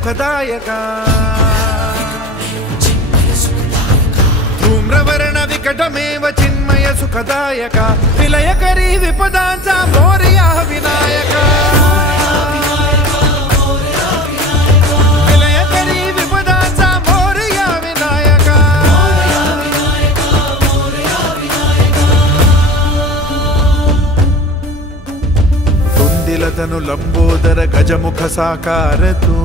सुखदायका धूम्रवर्ण विकटमेव चिन्मय सुखदायका विलयकरी विपदांचा मोरया विनायका विलयकरी विपदांचा मोरया विनायका तुंदिलतनु लंबोदर गजमुख साकार तू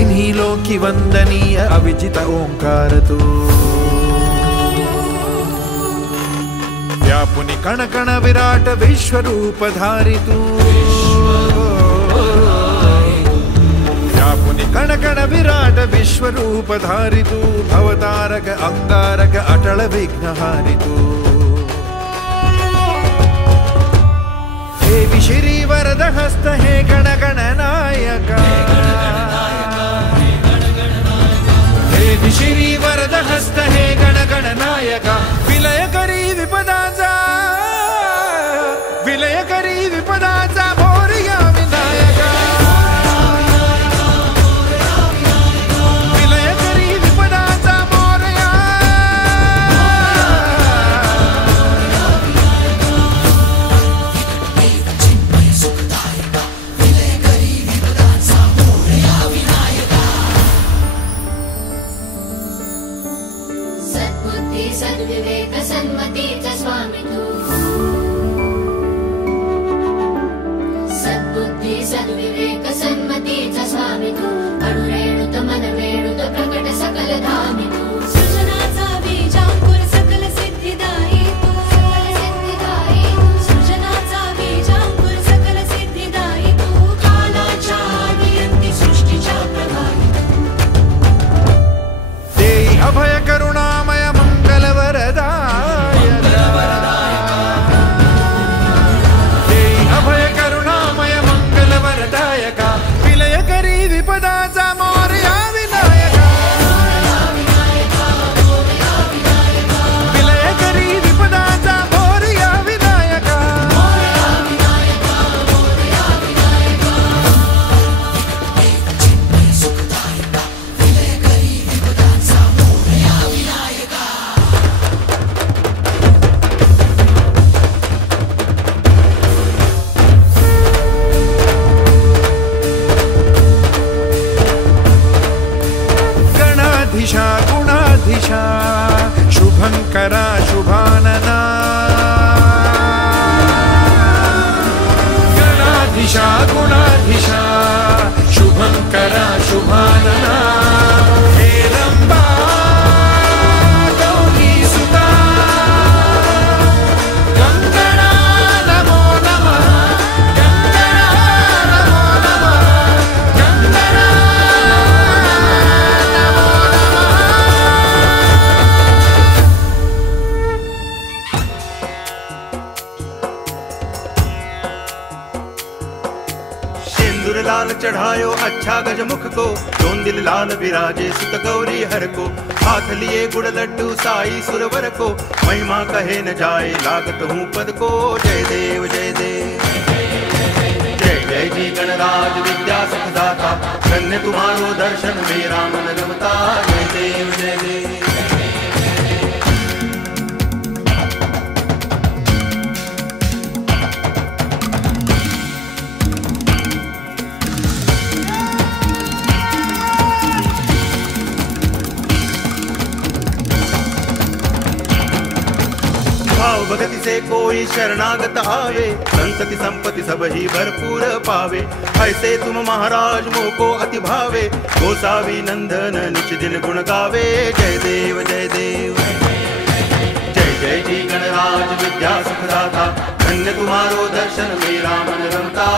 इन्हीं लोकी वंदनीय अविजित ओंकार तू व्यापुनि कण कण विराट विश्वरूप धारी तू व्यापुनि कण कण विराट विश्वरूप धारी तू भवतारक अंगारक अटल विघ्नहारी तू हे श्री वरद हस्त हे गण गण नायका हे श्री वरद हस्त हे गण गण नायका विलयकरी विपदांचा मोरया विनायका विलयकरी विपदांचा मोरया सद्बुद्धि सद्विवेक सन्मति च स्वामी तू सद्बुद्धि सद्विवेक सन्मति च स्वामी तू अणुरेणुत मनवेणुत प्रकट सकल धामी तू सृजनाचा बीजांकुर सकल सिद्धिदायी तू सृजनाचा बीजांकुर सकल सिद्धिदायी तू कालाच्या नियंती सृष्टीच्या प्रभावी देई अभय करुणामय मंगल वरदायका देई अभय करुणामय मंगल वरदायका विलयकरी विपदांचा मोरया विनायका विलयकरी विपदांचा मोरया विनायका गणाधीशा गुणाधीशा शुभंकरा शुभानना गणाधीशा गुणाधीशा शुभंकरा शुभानना हे रंबा गौरी सुता गंगणा नमो नमः गंगणा नमो नमः गंगणा सिंदूर लाल चढ़ायो अच्छा गजमुख को दोन दिल लाल विराजे सुत गौरी हर को हाथ लिए गुड़ लड्डू साई सुरवर को महिमा कहे न जाए लागत हूँ पद को जय देव जय देव जय जय जी गणराज विद्या सुखदाता धन्य तुम्हारो दर्शन मेरा मन रमता जय देव जय देव भाव भक्ति से कोई शरणागत आवे संतति संपत्ति सब ही भरपूर पावे ऐसे तुम महाराज मोको अति भावे गोसावी नंदन निच दिन गुण गावे जय देव जय देव जय जय जी गणराज विद्या सुखदाता धन्य तुम्हारो दर्शन मेरा मन रमता